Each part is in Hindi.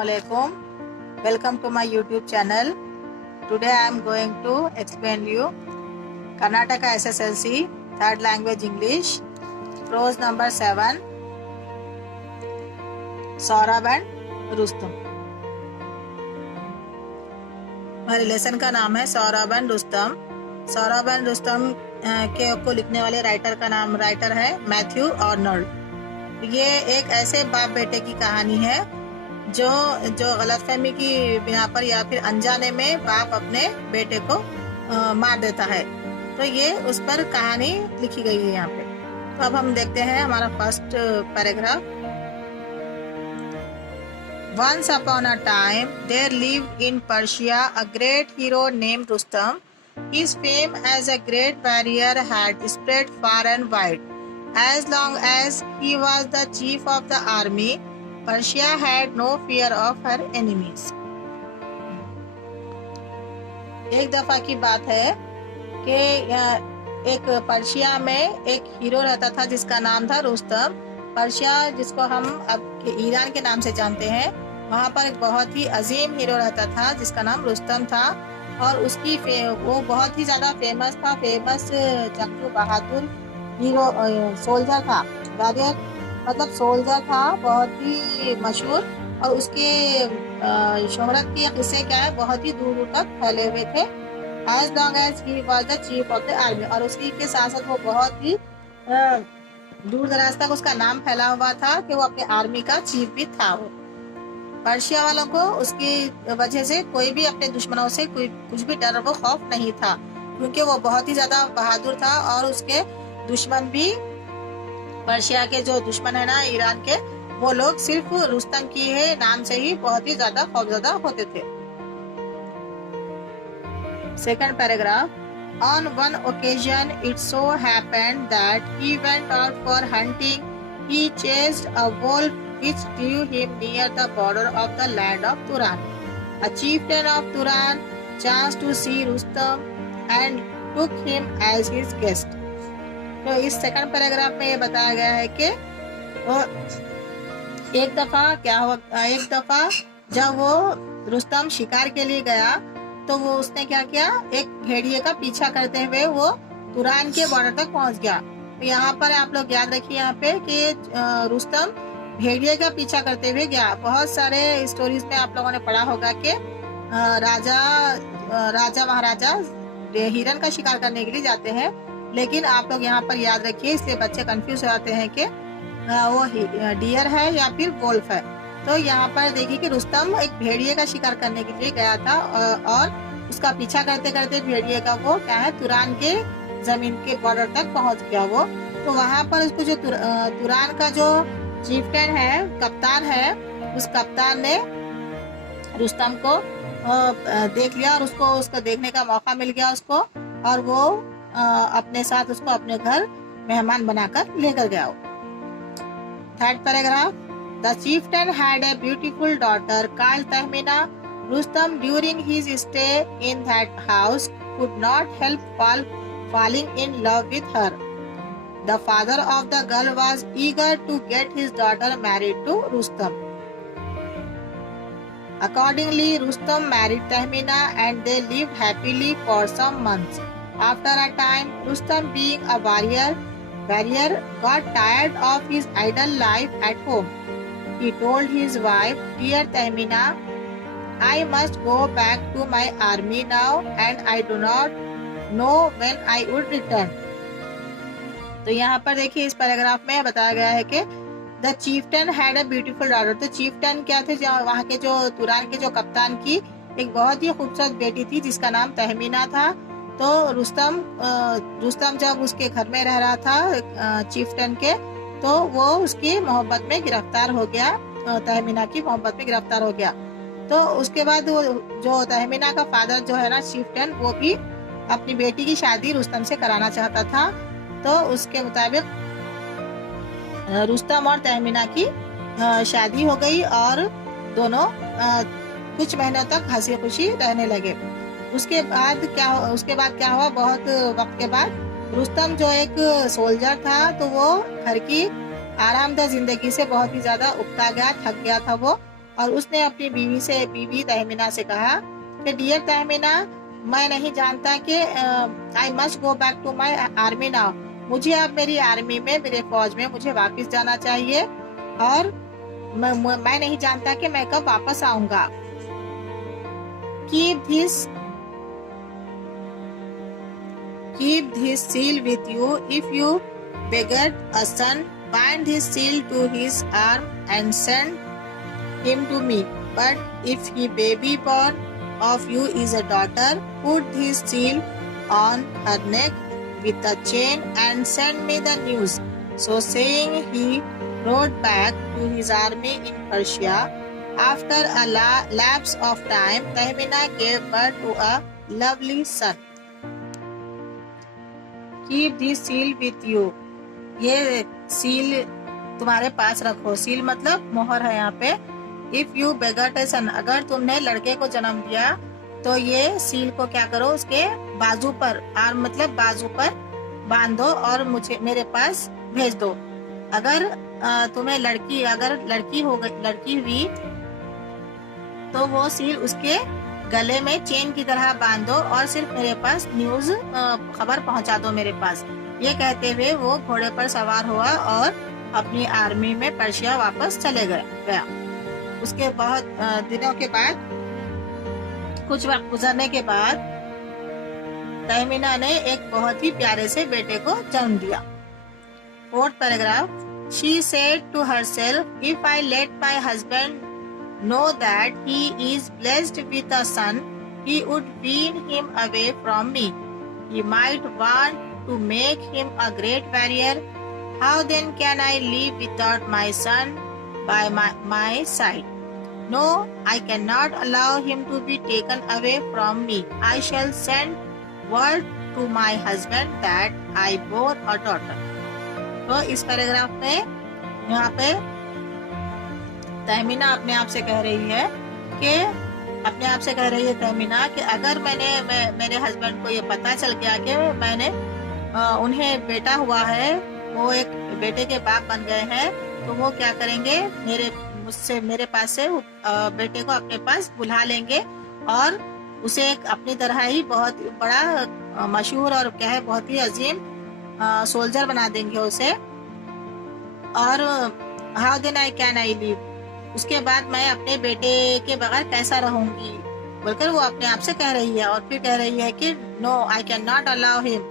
Assalamualaikum. Welcome to my YouTube channel. Today I am going to explain you Karnataka SSLC third language English prose number 7 Saurabh and Rustam. हमारे लेसन का नाम है सौरभ एंड रुस्तम। सौरभ एंड रुस्तम के को लिखने वाले राइटर है मैथ्यू आर्नल्ड। ये एक ऐसे बाप बेटे की कहानी है जो गलतफहमी की बिना पर या फिर अनजाने में बाप अपने बेटे को मार देता है। तो ये उस पर कहानी लिखी गई है यहाँ पे। तो अब हम देखते हैं हमारा first paragraph. Once upon a time, there lived in Persia a great hero named Rustam. His fame as a great warrior had spread far and wide. As long as he was the chief of the army, Persia had no fear of her enemies. एक दफा की बात है कि एक पर्शिया में एक हीरो रहता था जिसका नाम था रुस्तम। पर्शिया जिसको हम अब ईरान के नाम से जानते हैं, वहाँ पर एक बहुत ही अजीम हीरो रहता था जिसका नाम रुस्तम था। और उसकी वो बहुत ही ज्यादा फेमस जंगजू बहादुर हीरो सोल्जर था। मतलब सोल्जर था, बहुत ही मशहूर। और उसके शोहरत के किस्से क्या है, बहुत ही दूर दूर तक फैले हुए थे। As long as he was the chief of the army. और उसी के साथ साथ वो बहुत ही दूर दराज तक उसका नाम फैला हुआ था कि वो अपने आर्मी का चीफ भी था। वो पर्शिया वालों को उसकी वजह से कोई भी अपने दुश्मनों से कुछ भी डर वो खौफ नहीं था, क्योंकि वो बहुत ही ज्यादा बहादुर था। और उसके दुश्मन भी, पर्शिया के जो दुश्मन है ना ईरान के, वो लोग सिर्फ रुस्तम की है नाम से ही बहुत ही ज्यादा खौफजदा होते थे। Second paragraph. On one occasion, it so happened that he went out for hunting. He chased a wolf which drew him near the border of the land of Turan. A chieftain of Turan chanced to see Rustam and took him as his guest. तो इस सेकंड पैराग्राफ में ये बताया गया है कि एक दफा जब वो रुस्तम शिकार के लिए गया तो वो उसने क्या किया, एक भेड़िए का पीछा करते हुए वो तुरान के बॉर्डर तक पहुंच गया। तो यहाँ पर आप लोग याद रखिए यहाँ पे कि रुस्तम भेड़िए का पीछा करते हुए गया। बहुत सारे स्टोरीज में आप लोगों ने पढ़ा होगा कि राजा महाराजा हिरन का शिकार करने के लिए जाते हैं, लेकिन आप लोग यहाँ पर याद रखिए, इसलिए बच्चे कंफ्यूज हो जाते हैं कि वो डियर है या फिर वोल्फ है। तो यहाँ पर देखिए कि रुस्तम एक भेड़िए का शिकार करने के लिए गया था और उसका पीछा करते करते भेड़िए का वो क्या है, तुरान के जमीन के बॉर्डर तक पहुंच गया वो। तो वहां पर उसको जो तुरान का जो चीफ्टेन है, कप्तान है, उस कप्तान ने रुस्तम को देख लिया और उसको देखने का मौका मिल गया उसको, और वो अपने साथ उसको अपने घर मेहमान बनाकर लेकर गया। Third paragraph. The chieftain had a beautiful daughter called Tahmina. Rustam, during his stay in that house, could not help falling in love with her. The father of the girl was eager to get his daughter married to Rustam. Accordingly, Rustam married Tahmina and they lived happily for some months. After a time, Rustam, being a warrior, got tired of his idle life at home. He told his wife, "Dear Tahmina, I must go back to my army now and I do not know when I would return." तो यहाँ पर देखिए इस पैराग्राफ में बताया गया है कि the chieftain had a beautiful daughter. तो चीफ्टन क्या थे, वहाँ के जो तुरान के जो कप्तान की एक बहुत ही खूबसूरत बेटी थी जिसका नाम तहमीना था। तो रुस्तम जब उसके घर में रह रहा था चीफ्टन के, तो वो उसकी मोहब्बत में गिरफ्तार हो गया, तहमीना की मोहब्बत में गिरफ्तार हो गया। तो उसके बाद वो जो तहमीना का फादर जो है ना चीफ्टन, वो भी अपनी बेटी की शादी रुस्तम से कराना चाहता था। तो उसके मुताबिक रुस्तम और तहमीना की शादी हो गई और दोनों कुछ महीनों तक हंसी खुशी रहने लगे। उसके बाद क्या हुआ, बहुत वक्त के बाद रुस्तम जो एक सोल्जर था, तो वो घर की आरामदायक जिंदगी से बहुत ही ज्यादा उकता गया, थक गया था वो। और उसने अपनी बीवी तहमीना से कहा कि डियर तहमीना, मैं नहीं जानता कि I must go back to my army now, मुझे अब मेरी आर्मी में, मेरे फौज में मुझे वापस जाना चाहिए और मैं नहीं जानता कि मैं कब वापस आऊंगा। Keep this seal with you. If you beget a son, bind this seal to his arm and send him to me. But if he baby born of you is a daughter, put this seal on her neck with a chain and send me the news. So saying, he rode back to his army in Persia. After a lapse of time, Tahmina gave birth to a lovely son. Keep this seal with you. ये सील तुम्हारे पास रखो। सील मतलब मोहर है यहाँ पे। If you beget a son, अगर तुमने लड़के को जन्म दिया तो ये सील को क्या करो, उसके बाजू पर, आर्म मतलब बाजू पर बांध दो और मेरे पास भेज दो। अगर तुम्हें लड़की हुई तो वो सील उसके गले में चेन की तरह बांध दो और सिर्फ मेरे पास न्यूज खबर पहुंचा दो मेरे पास। ये कहते हुए वो घोड़े पर सवार हुआ और अपनी आर्मी में पर्शिया वापस चले गया। उसके बहुत दिनों के बाद, कुछ वक्त गुजरने के बाद तहमीना ने एक बहुत ही प्यारे से बेटे को जन्म दिया। 4th paragraph. She said to herself, if I let my husband know that he is blessed with a son, he would wean him away from me. He might want to make him a great warrior. How then can I live without my son by my side? No, I cannot allow him to be taken away from me. I shall send word to my husband that I bore a daughter. तो इस पैराग्राफ में यहाँ पे तहमीना अपने आप से कह रही है तहमीना कि अगर मेरे हस्बैंड को ये पता चल गया कि मैंने उन्हें बेटा हुआ है, वो एक बेटे के बाप बन गए हैं, तो वो क्या करेंगे, मेरे पास से बेटे को अपने पास बुला लेंगे और उसे एक अपनी तरह ही बहुत बड़ा मशहूर और क्या है बहुत ही अजीम सोल्जर बना देंगे उसे। और how then can I live, उसके बाद मैं अपने बेटे के बगैर कैसा रहूंगी बोलकर वो अपने आप से कह रही है। और फिर कह रही है कि no I can not allow him,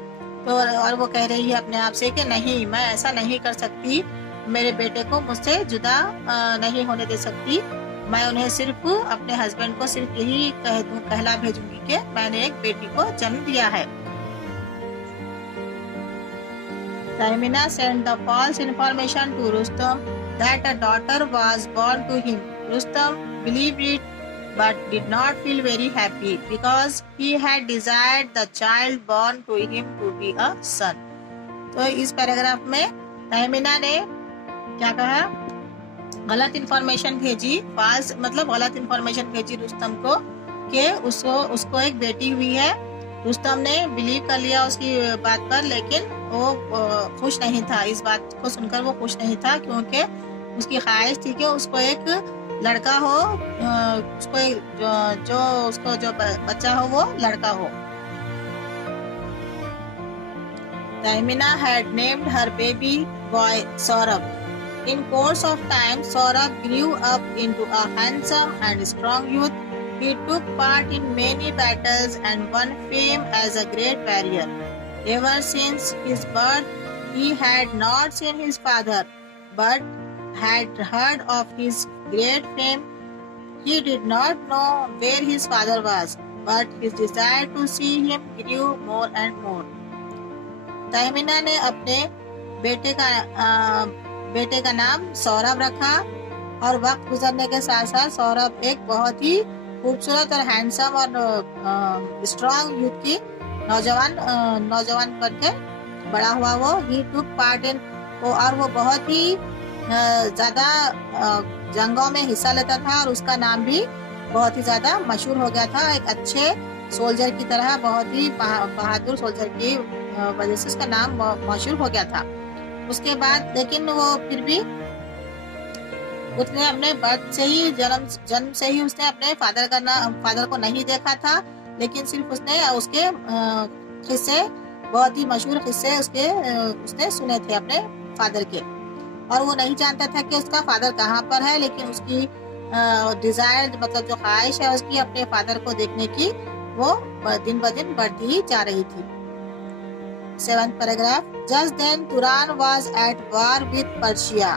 तो और वो कह रही है अपने आप से कि नहीं, मैं ऐसा नहीं कर सकती, मेरे बेटे को मुझसे जुदा नहीं होने दे सकती। मैं उन्हें सिर्फ अपने हस्बैंड को सिर्फ यही कहला भेजूंगी कि मैंने एक बेटी को जन्म दिया है। Tahmina sent the false information to Rustam that a daughter was born to him. Rustam believed it but did not feel very happy because he had desired the child born to him to be a son. तो इस पैराग्राफ में तहमीना ने क्या कहा, गलत इंफॉर्मेशन भेजी, फाल्स मतलब गलत इंफॉर्मेशन भेजी रुस्तम को कि उसको एक बेटी हुई है। रुस्तम ने बिलीव कर लिया उसकी बात पर, लेकिन वो खुश नहीं था, इस बात को सुनकर वो खुश नहीं था क्योंकि उसकी ख्वाहिश थी कि उसको एक लड़का हो, उसको जो बच्चा हो वो लड़का हो। Tahmina had named her baby boy Saurabh. In course of time, Saurabh grew up into a handsome and strong youth. He took part in many battles and won fame as a great warrior. Ever since his birth, he had not seen his father, but had heard of his great fame. He did not know where his father was, but his desire to see him grew more and more. Tahmina ने अपने बेटे का नाम सौरभ रखा और वक्त गुजरने के साथ साथ सौरभ एक बहुत ही खूबसूरत और हैंडसम और स्ट्रांग यूथ की नौजवान बनकर बड़ा हुआ। वो ही टुक पार्ट इन, और वो बहुत ही ज्यादा जंगों में हिस्सा लेता था और उसका नाम भी बहुत ही ज्यादा मशहूर हो गया था। एक अच्छे सोल्जर की तरह, बहुत ही बहादुर सोल्जर की वजह से उसका नाम मशहूर हो गया था। उसके बाद लेकिन वो फिर भी उसने अपने बर्थ से ही जन्म से ही उसने अपने फादर को नहीं देखा था, लेकिन सिर्फ उसने उसके किस्से, बहुत ही मशहूर किस्से उसने सुने थे अपने फादर के, और वो नहीं जानता था कि उसका फादर कहाँ पर है, लेकिन उसकी डिजायर, मतलब जो ख्वाहिश है उसकी अपने फादर को देखने की, वो दिन ब दिन बढ़ती ही जा रही थी। 7th paragraph. Just then Turan was at war with Persia.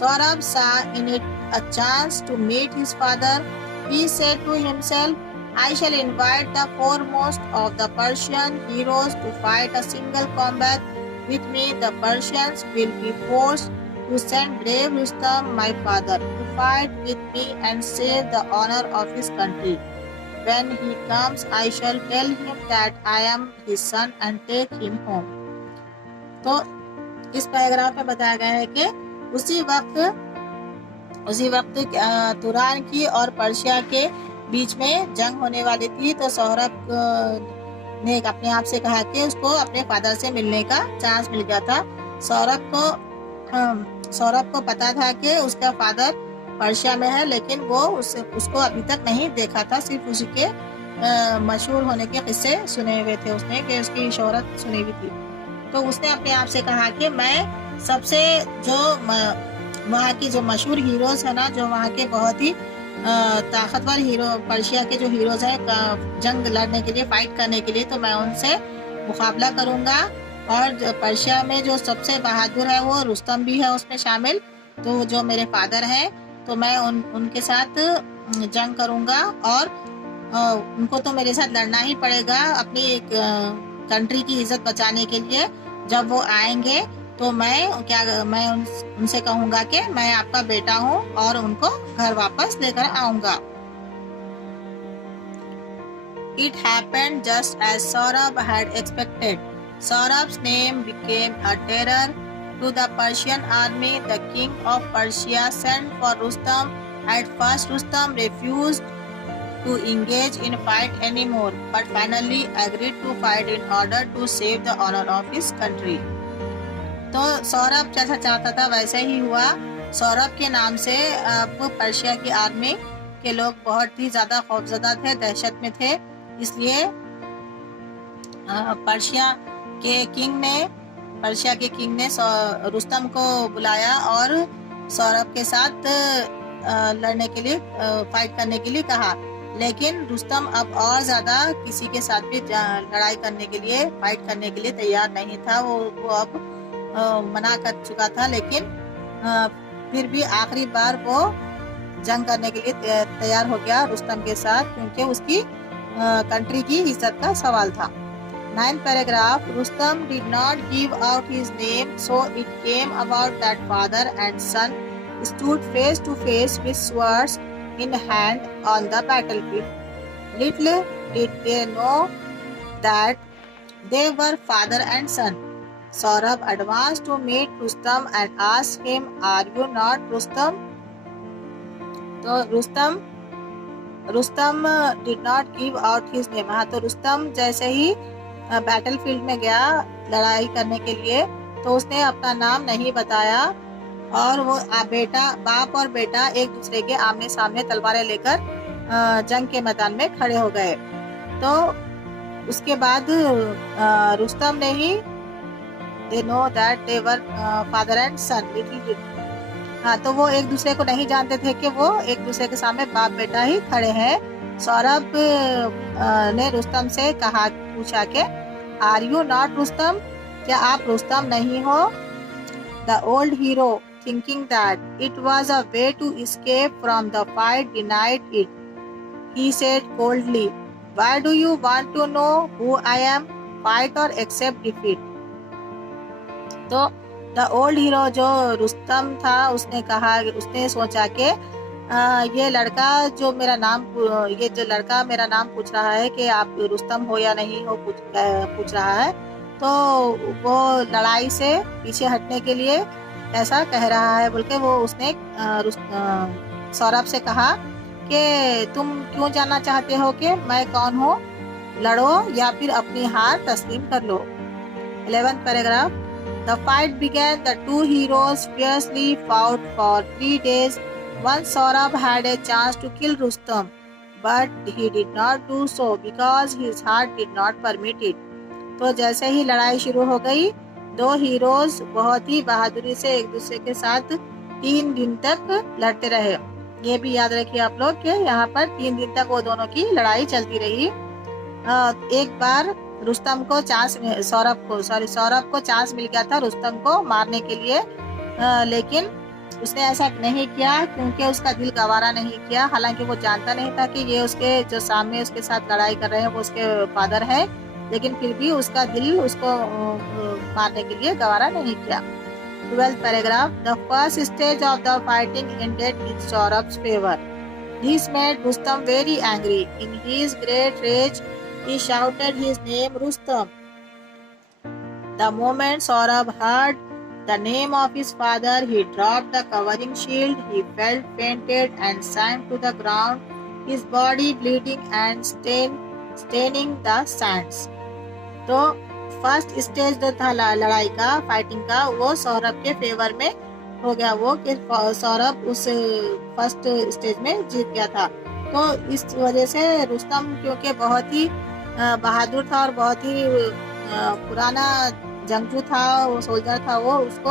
Saurabh saw in it a chance to meet his father. He said to himself, I shall invite the foremost of the Persian heroes to fight a single combat with me. The Persians will be forced to send brave Rustam, my father, to fight with me and save the honor of his country. When he comes, I shall tell him that I am his son and take him home. तो इस पैराग्राफ में बताया गया है कि उसी वक्त तुरान की और पर्शिया के बीच में जंग होने वाली थी। तो सौरभ ने अपने आप से कहा कि उसको अपने फादर से मिलने का चांस मिल गया था। सौरभ को पता था कि उसका फादर पर्शिया में है, लेकिन वो उसको अभी तक नहीं देखा था, सिर्फ उसी के मशहूर होने के किस्से सुने हुए थे उसने, कि उसकी शोहरत सुनी हुई थी। तो उसने अपने आप से कहा कि मैं सबसे जो वहाँ की जो मशहूर हीरोज है ना, जो वहाँ के बहुत ही ताकतवर हीरो, पर्शिया के जो हीरोज हैं जंग लड़ने के लिए, फाइट करने के लिए, तो मैं उनसे मुकाबला करूंगा। और पर्शिया में जो सबसे बहादुर है वो रुस्तम भी है उसमें शामिल। तो जो मेरे फादर हैं, तो मैं उनके साथ जंग करूंगा, और उनको तो मेरे साथ लड़ना ही पड़ेगा अपनी कंट्री की इज्जत बचाने के लिए। जब वो आएंगे तो मैं उनसे कहूंगा कि मैं आपका बेटा हूँ और उनको घर वापस लेकर आऊंगा। It happened just as Saurabh had expected. Saurabh's name became a terror to the Persian army. The king of Persia sent for Rustam. At first Rustam refused to engage in fight anymore, but finally agreed to fight in order to save the honor of his country. तो सौरभ जैसा चाहता था वैसे ही हुआ। सौरभ के नाम से अब पर्शिया की आर्मी के लोग बहुत ही ज्यादा खौफजदा थे, दहशत में थे। इसलिए पर्शिया के किंग ने रुस्तम को बुलाया और सौरभ के साथ लड़ने के लिए, फाइट करने के लिए कहा। लेकिन रुस्तम अब और ज्यादा किसी के साथ भी लड़ाई करने के लिए, फाइट करने के लिए तैयार नहीं था। वो अब मना कर चुका था, लेकिन फिर भी आखिरी बार वो जंग करने के लिए तैयार हो गया रुस्तम के साथ, क्योंकि उसकी कंट्री की इज्जत का सवाल था। 9th paragraph. Rustam did not give out his name, so it came about that father and son stood face to face with swords in hand on the battlefield. Little did they know that they were father and son. Saurabh advanced to meet Rustam and asked him, "Are you not Rustam?" तो Rustam did not give out his name. हाँ, तो रुस्तम जैसे ही बैटल फील्ड में गया लड़ाई करने के लिए, तो उसने अपना नाम नहीं बताया, और वो बाप और बेटा एक दूसरे के आमने सामने तलवारें लेकर जंग के मैदान में खड़े हो गए। तो उसके बाद रुस्तम ने ही they know that they were father and son. हाँ, तो वो एक दूसरे को नहीं जानते थे कि वो एक दूसरे के सामने बाप बेटा ही खड़े हैं। सौरभ ने रुस्तम से पूछा कि आर यू नॉट रुस्तम, क्या आप रुस्तम नहीं हो? The old hero, thinking that it was a way to escape from the fight, denied it. He said coldly, "Why do you want to know who I am? Fight or accept defeat." तो द ओल्ड हीरो जो रुस्तम था, उसने सोचा कि ये लड़का मेरा नाम पूछ रहा है कि आप रुस्तम हो या नहीं हो, पूछ रहा है, तो वो लड़ाई से पीछे हटने के लिए ऐसा कह रहा है बोल के उसने सौरभ से कहा कि तुम क्यों जानना चाहते हो कि मैं कौन हूँ? लड़ो या फिर अपनी हार तस्लीम कर लो। 11th paragraph. The fight began. The two heroes fiercely fought for 3 days. Once Saurabh had a chance to kill Rustam, but he did not do so because his heart did not permit it. तो जैसे ही लड़ाई शुरू हो गई, दो हीरोज बहुत ही बहादुरी से एक दूसरे के साथ 3 दिन तक लड़ते रहे। ये भी याद रखिए आप लोग कि यहाँ पर 3 दिन तक वो दोनों की लड़ाई चलती रही। एक बार रुस्तम को सौरभ को चांस मिल गया था रुस्तम को मारने के लिए, लेकिन उसने ऐसा नहीं किया क्योंकि उसका दिल गवारा नहीं किया। हालांकि वो जानता नहीं था कि ये उसके जो सामने उसके साथ लड़ाई कर रहे हैं वो उसके फादर है, लेकिन फिर भी उसका दिल उसको मारने के लिए गवारा नहीं किया। 12th paragraph. The first stage of the fighting ended in Saurabh's favor. This made Rustam very angry. In his great rage, he shouted his name Rustam. The moment Saurabh heard the name of his father, he dropped the covering shield. He fell fainted and sank to the ground, his body bleeding and staining the sands. तो फर्स्ट स्टेज जो था लड़ाई का, फाइटिंग का, वो सौरभ के फेवर में हो गया, वो कि सौरभ उस फर्स्ट स्टेज में जीत गया था। तो इस वजह से रुस्तम क्योंकि बहुत ही बहादुर था और बहुत ही पुराना जंगजू था, वो सोल्जर था, वो उसको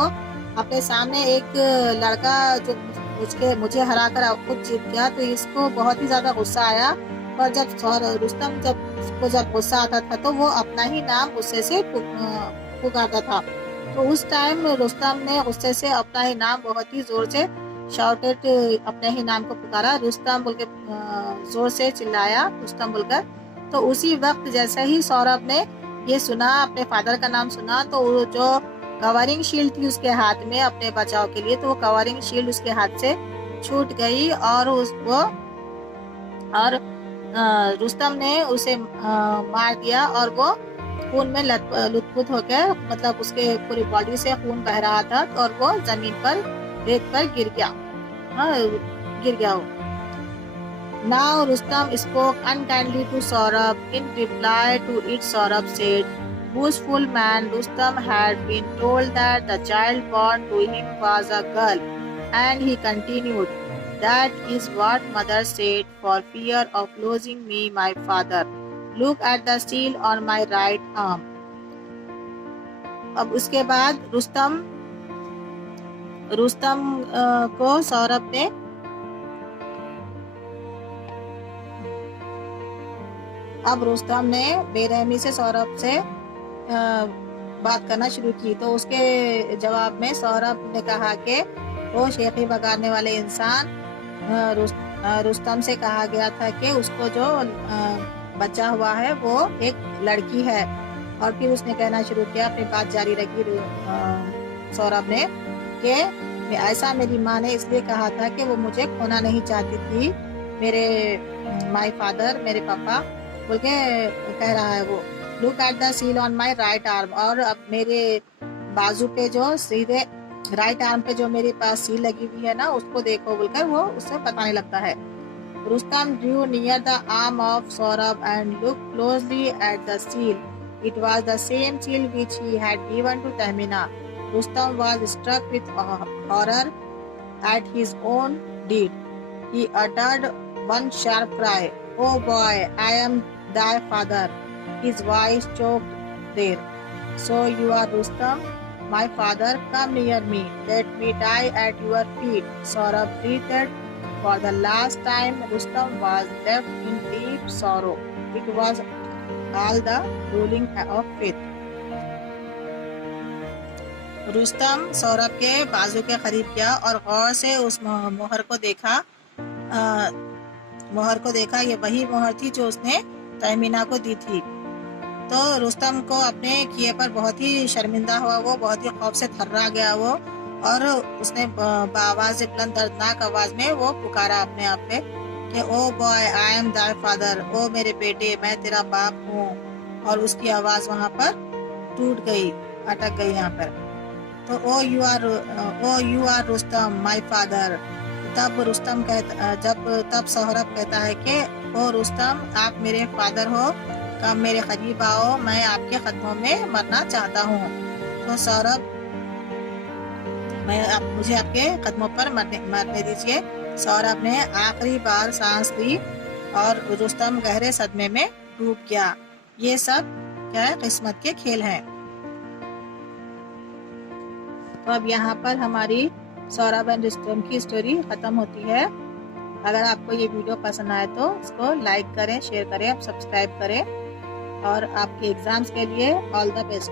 अपने सामने एक लड़का जो मुझे हराकर खुद जीत गया, तो इसको बहुत ही ज्यादा गुस्सा आया। पर जब रुस्तम जब गुस्सा आता था तो वो अपना ही नाम गुस्से से पुकारता था। तो उस टाइम रुस्तम ने गुस्से से अपना ही नाम बहुत ही जोर से शाउटेड, अपने ही नाम को पुकारा, रुस्तम बोल के जोर से चिल्लाया, रुस्तम बोलकर। तो उसी वक्त जैसे ही सौरभ ने ये सुना, अपने फादर का नाम सुना, तो जो कवरिंग शील्ड थी उसके हाथ में अपने बचाव के लिए, तो वो कवरिंग शील्ड उसके हाथ से छूट गई और रुस्तम ने उसे मार दिया और वो खून में लुथपुथ हो गया, मतलब उसके पूरी बॉडी से खून बह रहा था और वो जमीन पर रेत पर गिर गया वो। Now Rustam spoke unkindly to Saurabh. In reply to it, Saurabh said, "Boastful man, Rustam had been told that the child born to him was a girl." And he continued, "That is what mother said for fear of losing me, my father. Look at the seal on my right arm." अब उसके बाद रुस्तम को सौरभ ने बेरहमी से सौरभ से बात करना शुरू की। तो उसके जवाब में सौरभ ने कहा कि वो शेखी बगाड़ने वाले इंसान, रुस्तम से कहा गया था कि उसको जो बचा हुआ है वो एक लड़की है। और फिर उसने कहना शुरू किया, अपनी बात जारी रखी सौरभ ने कि ऐसा मेरी माँ ने इसलिए कहा था कि वो मुझे खोना नहीं चाहती थी, माय फादर, मेरे पापा बोल के कह रहा है वो। Look at the seal on my right arm, और अब मेरे बाजू पे जो सीधे राइट आर्म पे जो मेरे पास सील लगी हुई है ना, उसको देखो बोलकर वो उससे बताने लगता है। Rustam drew near the arm of Saurabh and looked closely at the seal. It was the same seal which he had given to Tahmina. Rustam was struck with horror at his own deed. He uttered one sharp cry, "Oh boy, I am thy father." His voice choked there. "So you are Rustam? My father, come near me. Let me die at your feet." Saurabh breathed for the last time. Rustam was left in deep sorrow. It was all the ruling of fate. Rustam Saurabh के बाजू के करीब गया और गौर से उस मोहर को देखा। ये वही मोहर थी जो उसने तहमीना को दी थी। तो रुस्तम को अपने किए पर बहुत ही शर्मिंदा हुआ, वो बहुत ही खौफ से थर्रा गया वो, और उसने आवाज बुलंद दर्दनाक आवाज में वो पुकारा अपने आप पे कि oh boy, I am thy father, ओ मेरे बेटे, मैं तेरा बाप हूँ। और उसकी आवाज वहाँ पर टूट गई, अटक गई यहाँ पर। तो oh you are Rustam my father. तब सौरभ कहता है कि ओ रुस्तम, आप मेरे फादर हो, कब मेरे करीब आओ, मैं आपके कदमों में मरना चाहता हूँ। तो सौरभ, मुझे आपके कदमों पर मरने दीजिए। सौरभ ने आखिरी बार सांस ली और रुस्तम गहरे सदमे में डूब गया। ये सब क्या है, किस्मत के खेल हैं। तो अब यहाँ पर हमारी सौरभ एंड रुस्तम की स्टोरी खत्म होती है। अगर आपको ये वीडियो पसंद आए तो इसको लाइक करें, शेयर करें, सब्सक्राइब करें और आपके एग्जाम्स के लिए ऑल द बेस्ट।